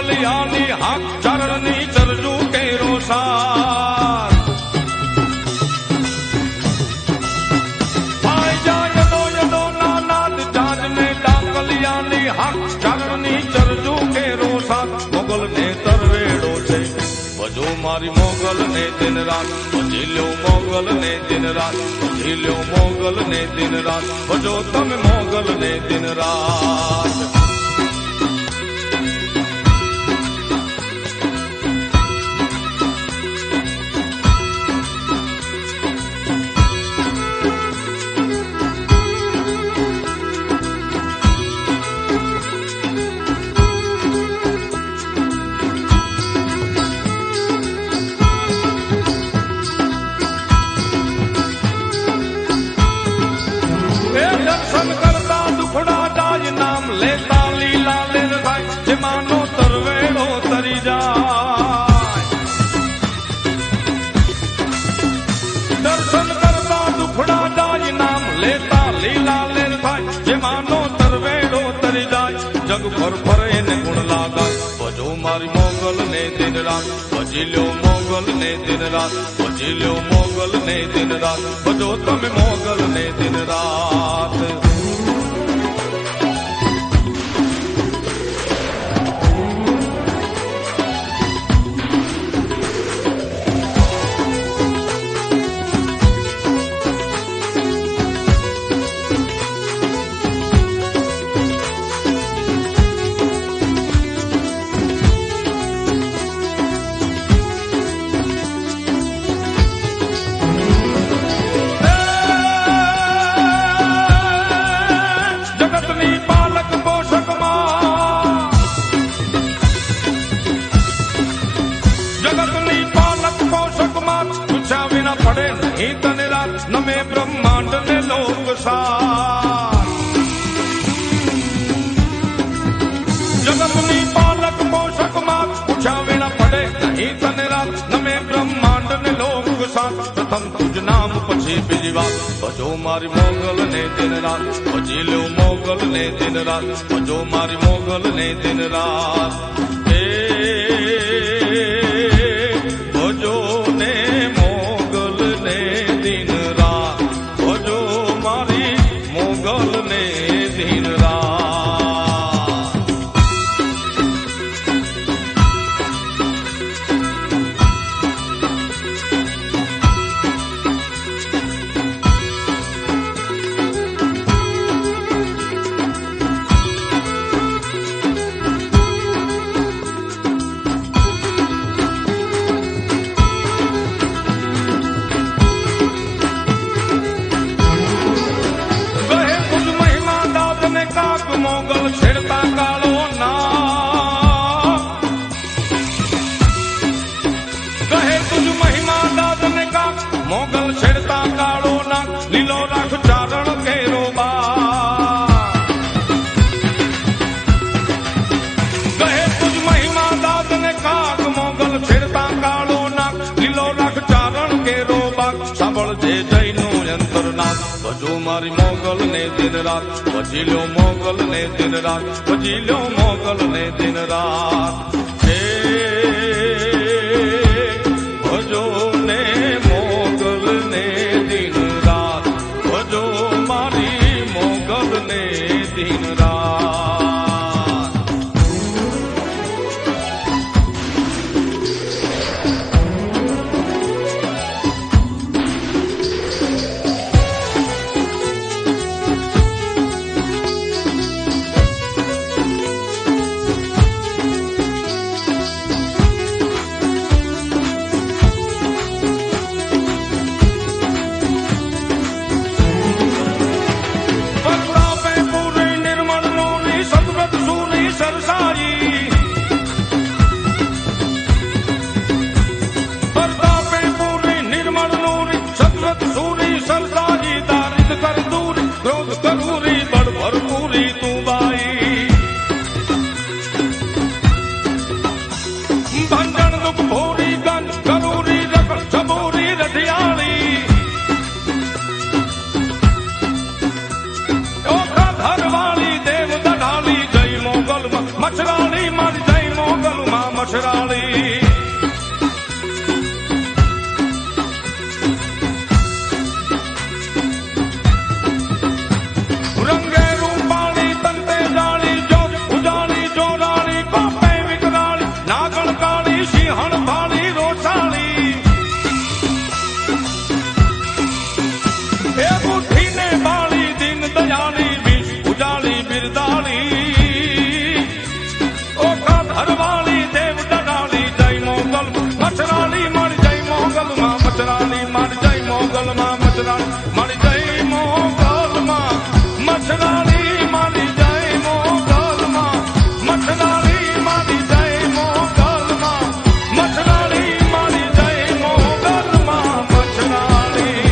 ડાંગલિયાની હાક ચરણની ચરજુ કેરો સાર ભાઈ જાય યદો નાનાદ જાજને ડાંગલિયાની હાક ચરણની ચરજુ કેરો સાર મોગલ ને તરવેડો છે ભજો મારી મોગલ ને દિન રાત ભજી લ્યો મોગલ ને દિન રાત ભજી લ્યો મોગલ ને દિન રાત ભજો તમે મોગલ ને દિન રાત દર્શન કરતા દુખડા જાય નામ લેતા લીલા લેર થાય જેમાનો તરવેડો તરી જાય દર્શન કરતા દુખડા જાય નામ લેતા લીલા લેર થાય જેમાનો તરવેડો તરી જાય જગ પર ફરે ને ગુણ લાગાય ભજો મારી મોગલ ને દિન રાત ભજી લ્યો મોગલ ને દિન રાત ભજી લ્યો મોગલ ને દિન રાત ભજો તમે મોગલ ને દિન રાત પડે નહીં તને રાત નમે બ્રહ્માંડ ને લોક સાર જગતની પાલક પોષક માં પૂછા વિના પડે નહીં તને રાત નમે બ્રહ્માંડ ને લોક સાર પ્રથમ તુજ નામ પછી બીજી વાત ભજો મારી મોગલ ને દિન રાત ભજી લ્યો મોગલ ને દિન રાત ભજો મારી મોગલ ને દિન રાત ભજો ને दिन रात भजो मारी मोगल ने दिन रात મોગલ છેડતા કાળો ના કહે તુજ મહિમા દાદ ને કા મોગલ છેડતા કાળો ના લીલો રાખ ચારણ કેરો બા કહે તુજ મહિમા દાદ ને કાક મોગલ છેડતા કાળો ના લીલો રાખ ચારણ કેરો બા સાંભળ જે જયનું અંતરનાથ ભજો મારી મોગલ ને દિન રાત ભજી લ્યો મોગલ ને દિન રાત ભજી લ્યો મોગલ ને દિન રાત ભજો ને મોગલ ને દિન રાત ભજો મારી મોગલ ને દિન રાત મછરાણી મારી જય મોગલ મસરાળી રંગે રૂપાળી તંતે જાળી જો ઉજાળી જોરાળી કોપે વિકરાળી નાગણ કાળી સિંહણ ભાળી રોસાળી એ બુઠીને બાળી દીન દયાળી વિષ ઉજાળી બિરદાળી ઓખા ધરવાળી દેવ દડાળી જય મોગલ મસરાળી મારી જય મોગલ માં મસરાળી મારી જય મોગલ માં મસરાળી મારી જય મોગલ માં મસરાળી મારી જય મોગલ માં મસરાળી મારી જય મોગલ માં મસરાળી મારી જય મોગલ માં મસરાળી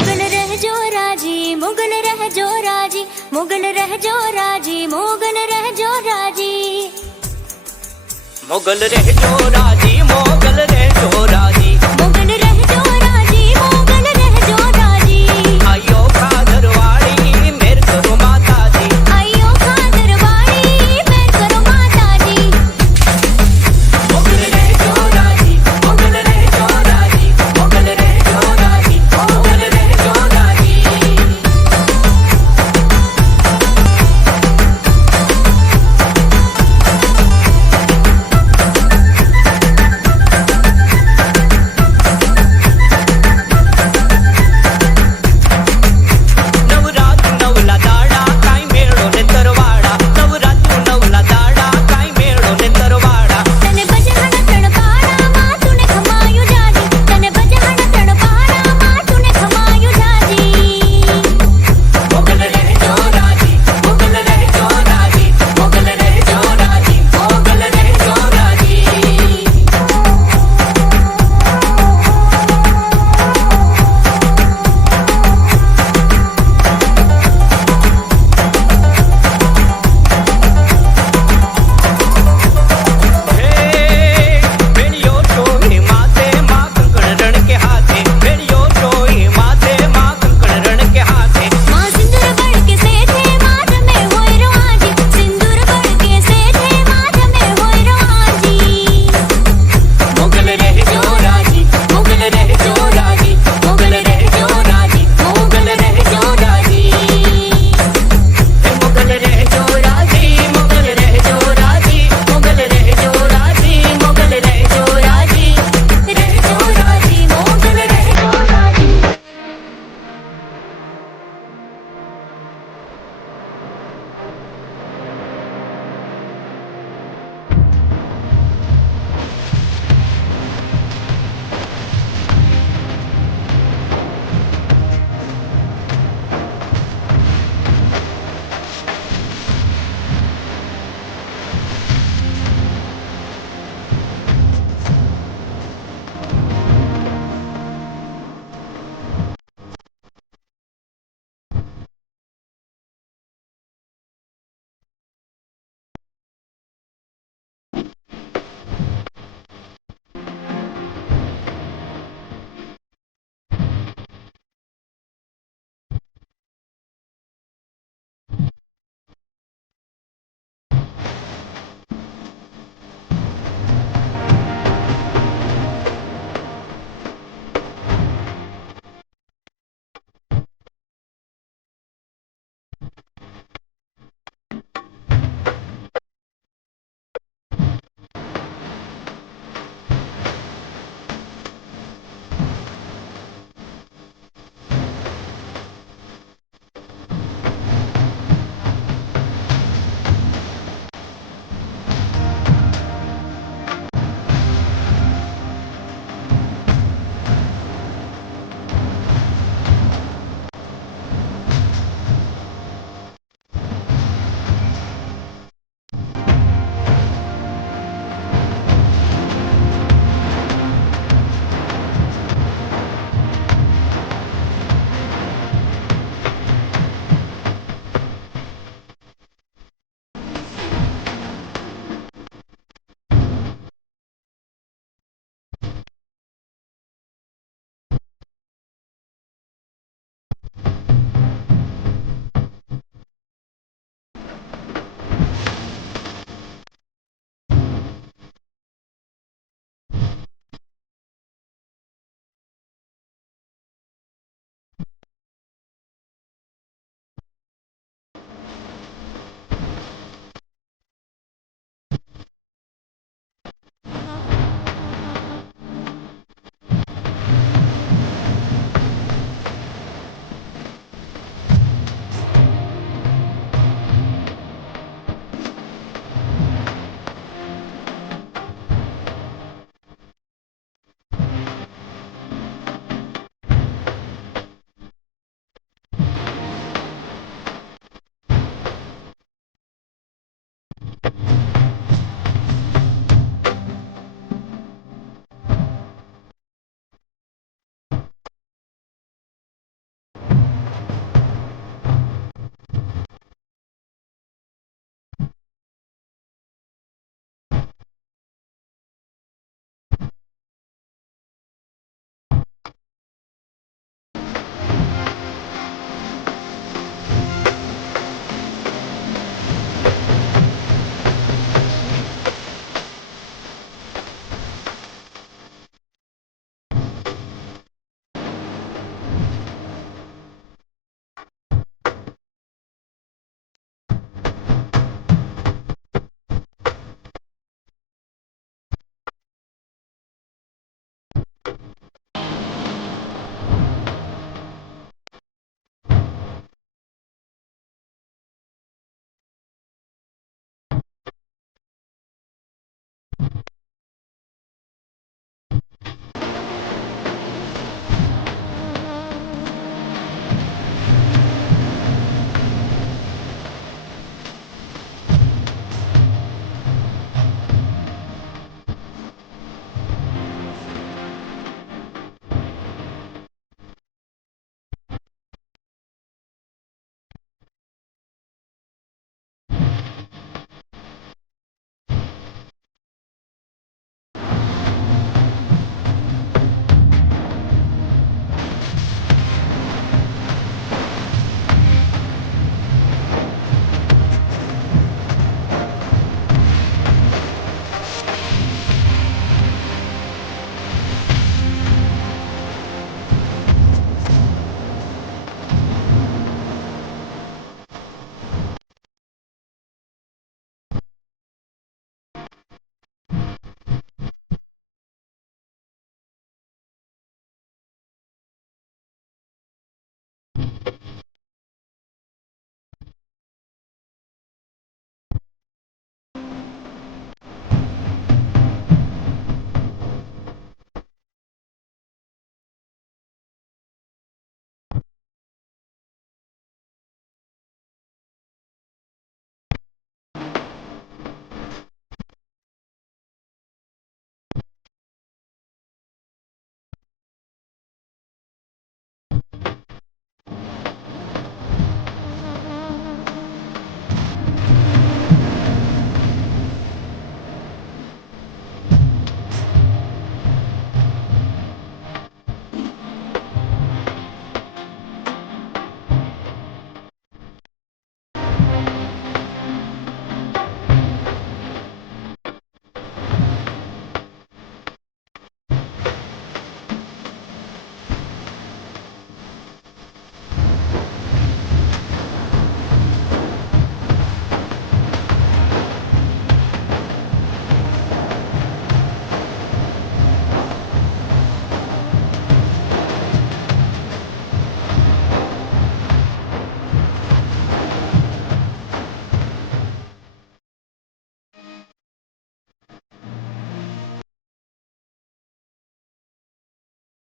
મુગલ રહેજો રાજી મુગલ રહેજો રાજી મુગલ રહેજો રાજી મુગલ રહેજો રાજી મુગલ રહેજો રાજી મુગલ